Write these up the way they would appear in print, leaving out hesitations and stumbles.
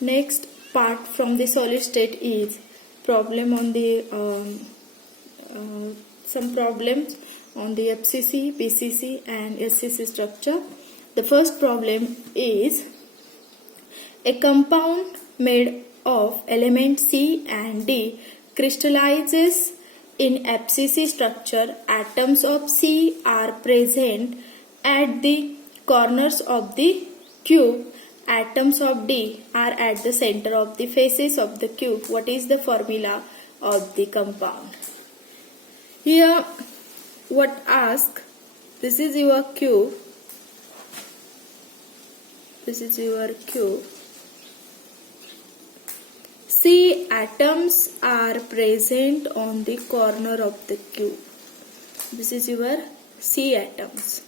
Next part from the solid state is problem on the some problems on the FCC, PCC and SCC structure. The first problem is a compound made of elements C and D crystallizes in FCC structure. Atoms of C are present at the corners of the cube. Atoms of D are at the center of the faces of the cube. What is the formula of the compound? Here what ask, this is your cube. This is your cube. C atoms are present on the corner of the cube. This is your C atoms.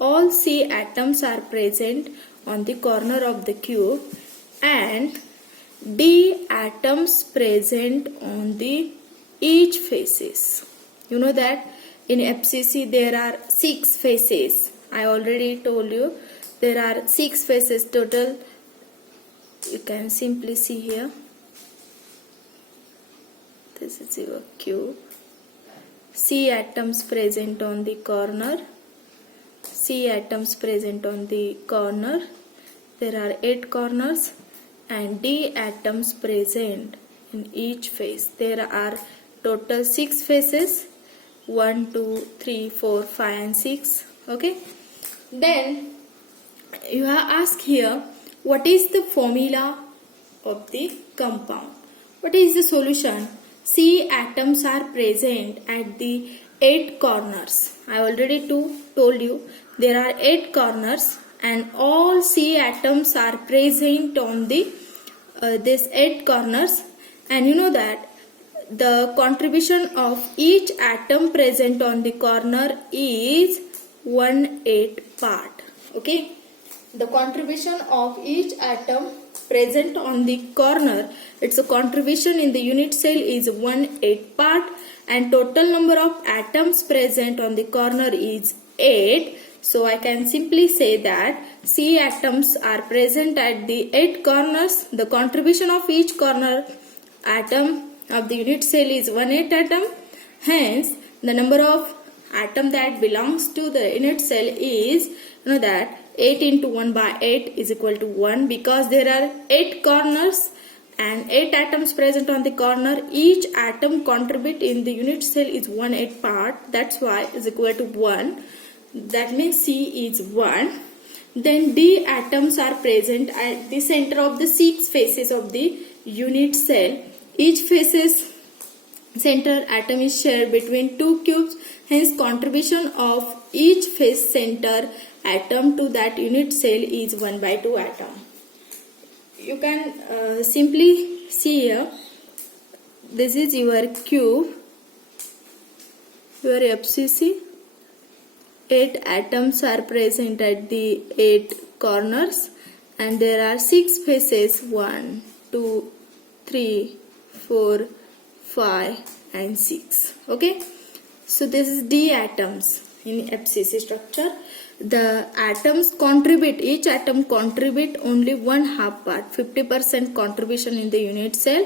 All C atoms are present on the corner of the cube and D atoms present on the each faces. You know that in FCC there are 6 faces. I already told you there are 6 faces total. You can simply see here. This is your cube. C atoms present on the corner. C atoms present on the corner. There are 8 corners and D atoms present in each face. There are total 6 faces. 1, 2, 3, 4, 5 and 6. Okay. Then you have asked here, what is the formula of the compound? What is the solution? C atoms are present at the 8 corners. I already told you there are 8 corners and all C atoms are present on the this 8 corners, and you know that the contribution of each atom present on the corner is 1/8 part. Okay, the contribution of each atom present on the corner, its a contribution in the unit cell is 1/8 part, and total number of atoms present on the corner is 8. So I can simply say that C atoms are present at the 8 corners. The contribution of each corner atom of the unit cell is 1/8 atom. Hence, the number of atom that belongs to the unit cell is, you know that 8 into 1 by 8 is equal to 1, because there are 8 corners and 8 atoms present on the corner. Each atom contribute in the unit cell is 1/8 part. That's why is equal to 1. That means C is 1. Then D atoms are present at the center of the 6 faces of the unit cell. Each face's center atom is shared between 2 cubes. Hence, contribution of each face center atom to that unit cell is 1/2 atom. You can simply see here. This is your cube, your FCC. 8 atoms are present at the 8 corners and there are 6 faces, 1, 2, 3, 4, 5 and 6. Okay, so this is D atoms in FCC structure. The atoms contribute, each atom contribute only 1/2 part, 50% contribution in the unit cell.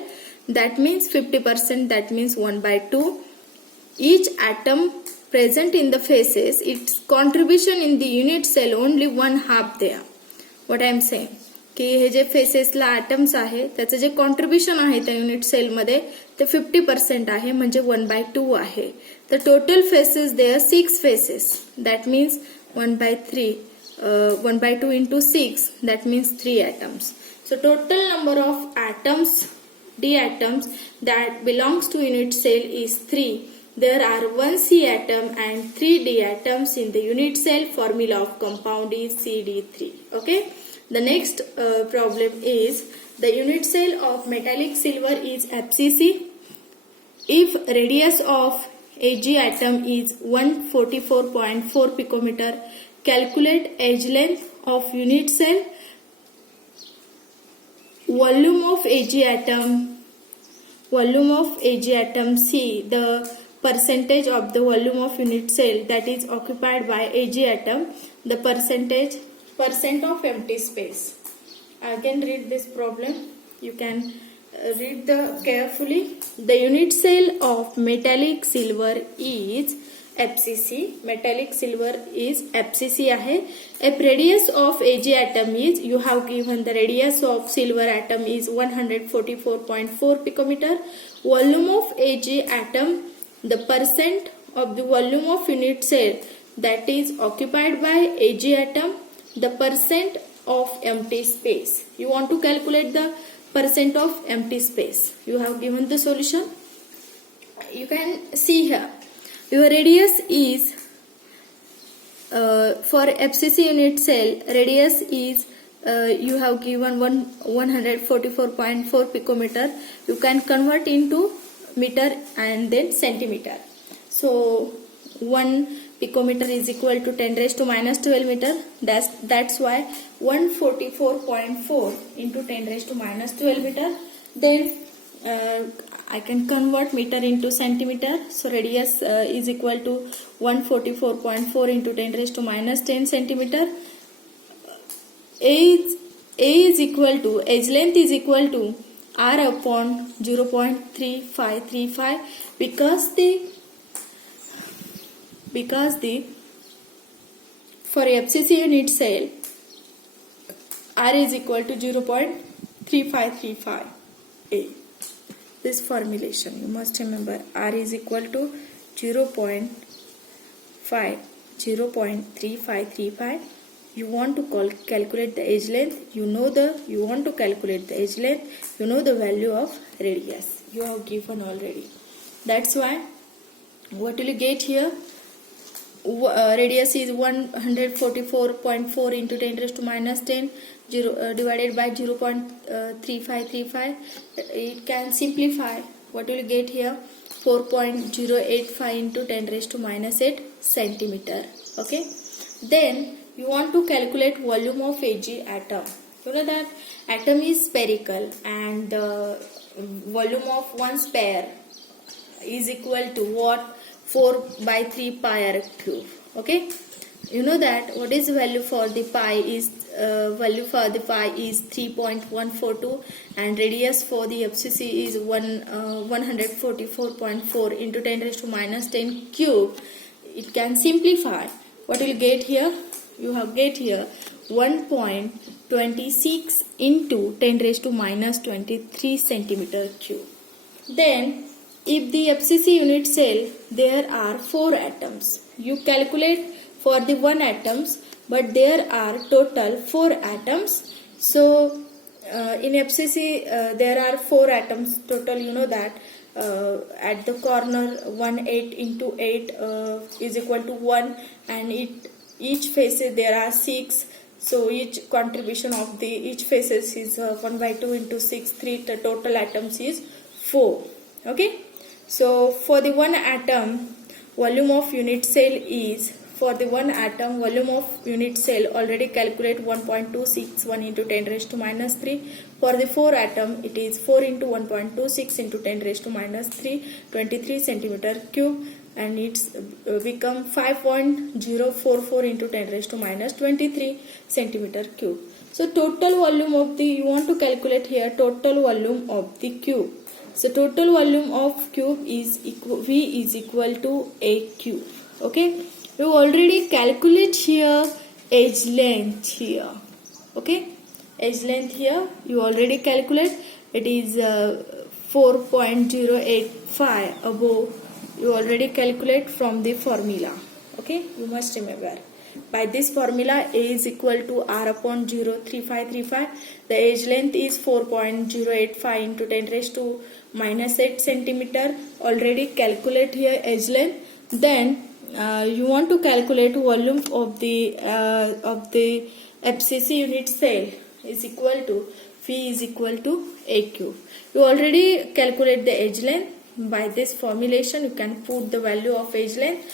That means 50%, that means 1/2. Each atom present in the faces, its contribution in the unit cell only 1/2 there. What I am saying, की हे जे फेसेसला atoms आहे त्याचं जे contribution आहे त्या unit सेलमध्ये ते 50% आहे, म्हणजे 1/2 आहे. तर total faces they are 6 faces. That means 1/3 1/2 into 6, that means 3 atoms. So total number of atoms, D atoms, that belongs to unit cell is 3. There are 1 C atom and 3 D atoms in the unit cell. Formula of compound is CD3. Okay. The next problem is the unit cell of metallic silver is FCC. If radius of Ag atom is 144.4 picometer, calculate edge length of unit cell. Volume of Ag atom C, the percentage of the volume of unit cell that is occupied by Ag atom, the percent of empty space. I can read this problem. You can read the carefully. The unit cell of metallic silver is FCC. Metallic silver is FCC आहे. If radius of Ag atom is, you have given the radius of silver atom is 144.4 picometer. Volume of Ag atom, the percent of the volume of unit cell that is occupied by Ag atom, the percent of empty space. You want to calculate the percent of empty space. You have given the solution. You can see here. Your radius is for FCC unit cell, radius is you have given 144.4 picometer. You can convert into meter and then centimeter. So 1 picometer is equal to 10 raised to minus 12 meter. That's why 144.4 into 10 raised to minus 12 meter. Then I can convert meter into centimeter. So radius is equal to 144.4 into 10 raised to minus 10 centimeter. A is equal to, edge length is equal to R upon 0.3535 because for FCC unit cell R is equal to 0.3535 A. This formulation you must remember, R is equal to 0.3535. You want to calculate the edge length, you want to calculate the edge length, you know the value of radius, you have given already. That's why what will you get here? Radius is 144.4 into 10 raised to minus 10 divided by 0.3535. It can simplify. What will you get here? 4.085 into 10 raised to minus 8 centimeter. Okay. Then you want to calculate volume of Ag atom. You know that atom is spherical and the volume of one sphere is equal to what? 4 by 3 pi r cube. Okay. You know that what is the value for the pi is 3.142 and radius for the FCC is 144.4 into 10 raised to minus 10 cube. It can simplify. What will you get here? You have get here 1.26 into 10 raised to minus 23 centimeter cube. Then if the FCC unit cell there are 4 atoms, you calculate for the 1 atoms, but there are total 4 atoms. So in FCC there are 4 atoms total. You know that at the corner 8 into 8 is equal to 1, and each faces there are 6. So each contribution of the each faces is 1 by 2 into 6, 3. The total atoms is 4. Okay. So for the 1 atom volume of unit cell is, for the 1 atom volume of unit cell already calculate 1.261 into 10 raised to minus 3. For the 4 atom it is 4 into 1.26 into 10 raised to minus 3, 23 centimeter cube, and it's become 5.044 into 10 raised to minus 23 centimeter cube. So total volume of the, you want to calculate here total volume of the cube. So total volume of cube is V is equal to A cube. Okay. We already calculate here edge length here. Okay. Edge length here you already calculate. It is 4.085 above. You already calculate from the formula. Okay. You must remember. By this formula A is equal to R upon 0.3535. The edge length is 4.085 into 10 raised to minus 8 centimeter. Already calculate here edge length. Then you want to calculate volume of the FCC unit cell is equal to V is equal to A cube. You already calculate the edge length. By this formulation you can put the value of edge length.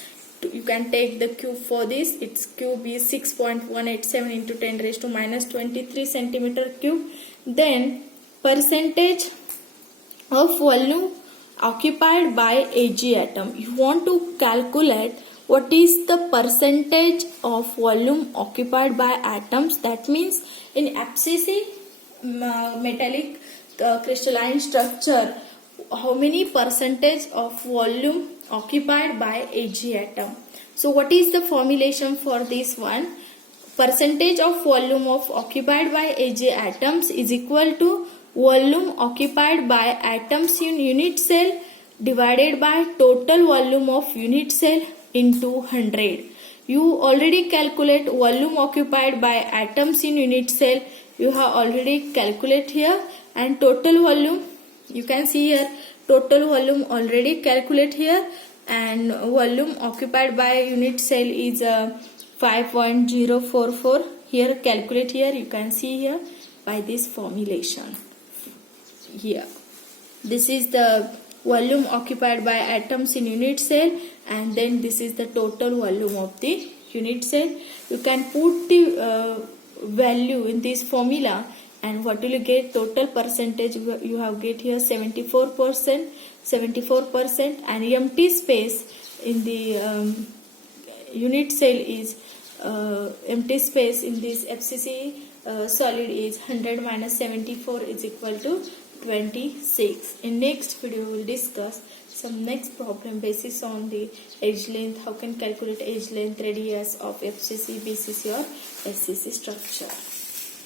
You can take the cube for this. Its cube is 6.187 into 10 raised to minus 23 centimeter cube. Then percentage of volume occupied by Ag atom. You want to calculate what is the percentage of volume occupied by atoms. That means in FCC metallic crystalline structure, how many percentage of volume occupied by Ag atom? So what is the formulation for this one? Percentage of volume of occupied by Ag atoms is equal to volume occupied by atoms in unit cell divided by total volume of unit cell into 100. You already calculate volume occupied by atoms in unit cell. You have already calculate here, and total volume you can see here, total volume already calculate here, and volume occupied by unit cell is 5.044. Here calculate here, you can see here by this formulation. Here this is the volume occupied by atoms in unit cell, and then this is the total volume of the unit cell. You can put the value in this formula, and what will you get? Total percentage you have get here 74%, and empty space in the unit cell is empty space in this FCC solid is 100 minus 74 is equal to 26. In next video we will discuss some next problem basis on the edge length. How can calculate edge length, radius of FCC, BCC or SCC structure.